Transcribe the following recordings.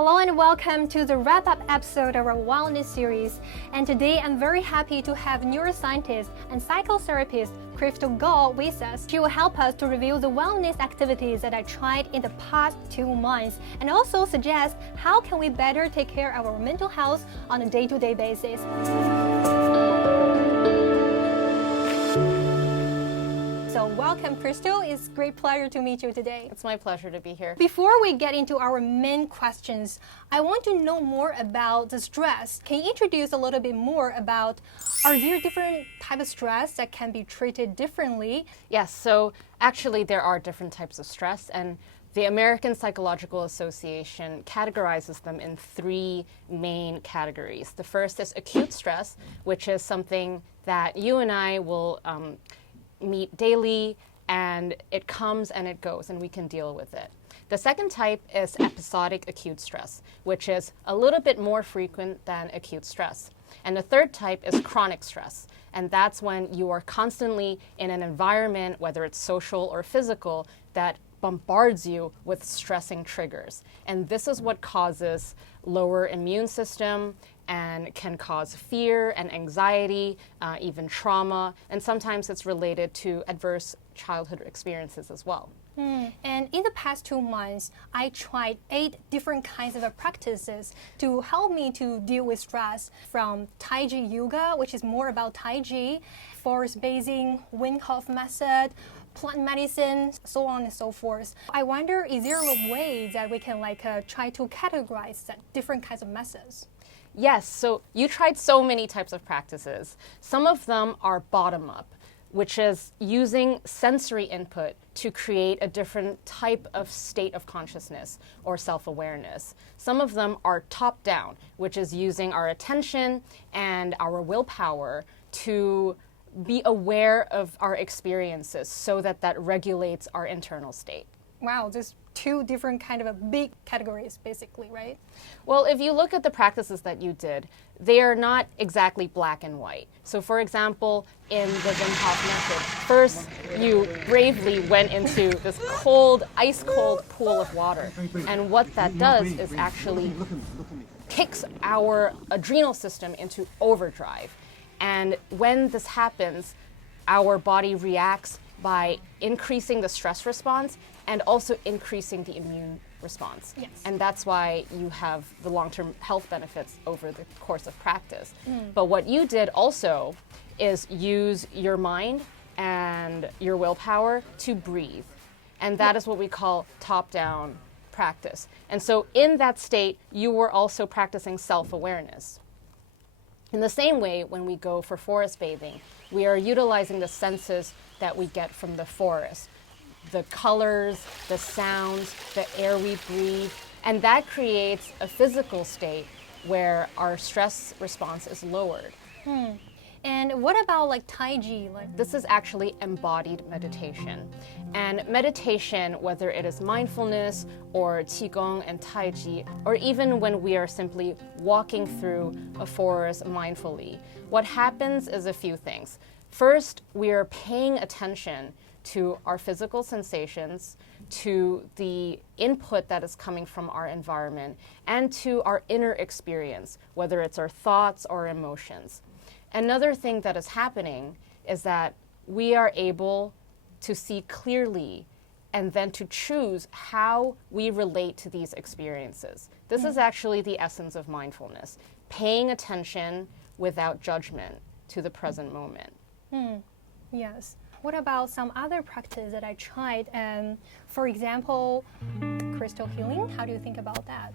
Hello and welcome to the wrap-up episode of our wellness series. And today I'm very happy to have neuroscientist and psychotherapist Crystal Goh with us. She will help us to review the wellness activities that I tried in the past 2 months and also suggest how can we better take care of our mental health on a day-to-day basis. So welcome, Crystal. It's a great pleasure to meet you today. It's my pleasure to be here. Before we get into our main questions, I want to know more about the stress. Can you introduce a little bit more about, are there different types of stress that can be treated differently? Yes, so actually there are different types of stress, and the American Psychological Association categorizes them in 3 main categories. The first is acute stress, which is something that you and I will meet daily, and it comes and it goes and we can deal with it. The second type is episodic acute stress, which is a little bit more frequent than acute stress. And the third type is chronic stress, and that's when you are constantly in an environment, whether it's social or physical, that bombards you with stressing triggers. And this is what causes lower immune system and can cause fear and anxiety, even trauma, and sometimes it's related to adverse childhood experiences as well. And in the past 2 months, I tried 8 different kinds of practices to help me to deal with stress, from Tai Chi yoga, which is more about Tai Chi, forest bathing, Wim Hof method, plant medicine, so on and so forth. I wonder, is there a way that we can try to categorize that different kinds of methods? Yes, so you tried so many types of practices. Some of them are bottom-up, which is using sensory input to create a different type of state of consciousness or self-awareness. Some of them are top-down, which is using our attention and our willpower to be aware of our experiences so that that regulates our internal state. Wow, just 2 different kind of big categories, basically, right? Well, if you look at the practices that you did, they are not exactly black and white. So for example, in the Wim Hof method, first you bravely went into this cold, ice-cold pool of water. And what that does is actually kicks our adrenal system into overdrive. And when this happens, our body reacts by increasing the stress response and also increasing the immune response. Yes. And that's why you have the long-term health benefits over the course of practice. But what you did also is use your mind and your willpower to breathe. And that is what we call top-down practice. And so in that state, you were also practicing self-awareness. In the same way, when we go for forest bathing, we are utilizing the senses that we get from the forest. The colors, the sounds, the air we breathe, and that creates a physical state where our stress response is lowered. And what about Tai Chi? This is actually embodied meditation. And meditation, whether it is mindfulness or Qigong and Tai Chi, or even when we are simply walking through a forest mindfully, what happens is a few things. First, we are paying attention to our physical sensations, to the input that is coming from our environment, and to our inner experience, whether it's our thoughts or emotions. Another thing that is happening is that we are able to see clearly and then to choose how we relate to these experiences. This is actually the essence of mindfulness, paying attention without judgment to the present moment. Yes. What about some other practice that I tried? For example, crystal healing. How do you think about that?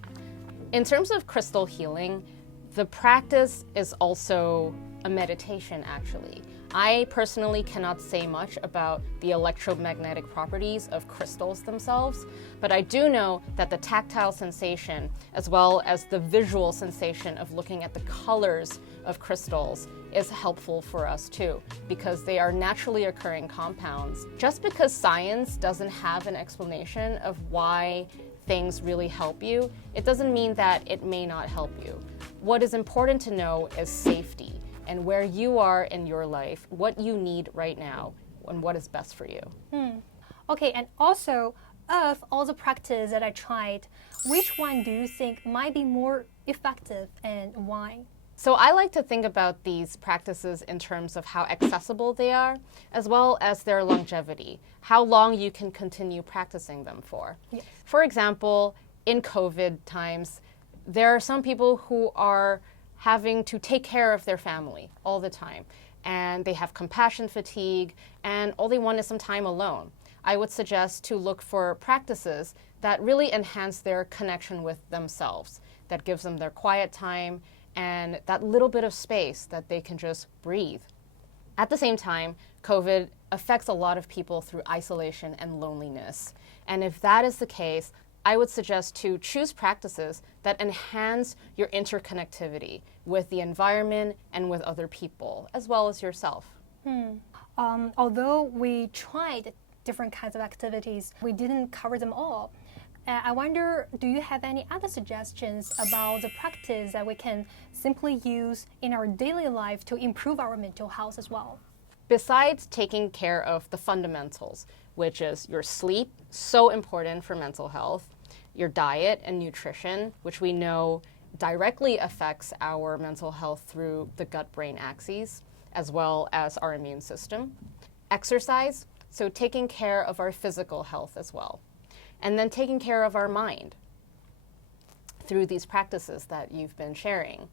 In terms of crystal healing, the practice is also a meditation, actually. I personally cannot say much about the electromagnetic properties of crystals themselves, but I do know that the tactile sensation, as well as the visual sensation of looking at the colors of crystals, is helpful for us too, because they are naturally occurring compounds. Just because science doesn't have an explanation of why things really help you, it doesn't mean that it may not help you. What is important to know is safety and where you are in your life, what you need right now, and what is best for you. Okay, and also, of all the practice that I tried, which one do you think might be more effective and why? So I like to think about these practices in terms of how accessible they are, as well as their longevity, how long you can continue practicing them for. Yes. For example, in COVID times, there are some people who are having to take care of their family all the time, and they have compassion fatigue, and all they want is some time alone. I would suggest to look for practices that really enhance their connection with themselves, that gives them their quiet time and that little bit of space that they can just breathe. At the same time, COVID affects a lot of people through isolation and loneliness. And if that is the case, I would suggest to choose practices that enhance your interconnectivity with the environment and with other people, as well as yourself. Although we tried different kinds of activities, we didn't cover them all. I wonder, do you have any other suggestions about the practice that we can simply use in our daily life to improve our mental health as well? Besides taking care of the fundamentals, which is your sleep, so important for mental health, your diet and nutrition, which we know directly affects our mental health through the gut-brain axes, as well as our immune system. Exercise, so taking care of our physical health as well. And then taking care of our mind through these practices that you've been sharing.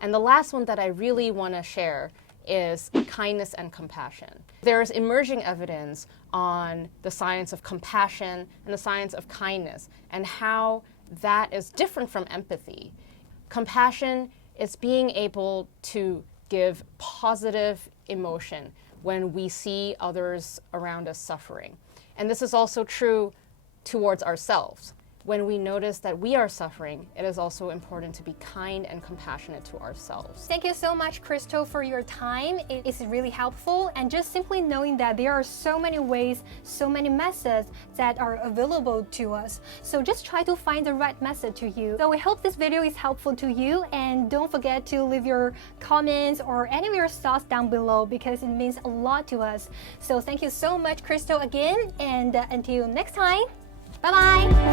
And the last one that I really want to share is kindness and compassion. There's emerging evidence on the science of compassion and the science of kindness and how that is different from empathy. Compassion is being able to give positive emotion when we see others around us suffering. And this is also true towards ourselves. When we notice that we are suffering, it is also important to be kind and compassionate to ourselves. Thank you so much, Crystal, for your time. It is really helpful, and just simply knowing that there are so many ways, so many methods that are available to us. So just try to find the right method to you. So we hope this video is helpful to you, and don't forget to leave your comments or any of your thoughts down below because it means a lot to us. So thank you so much, Crystal, again, and until next time, bye-bye!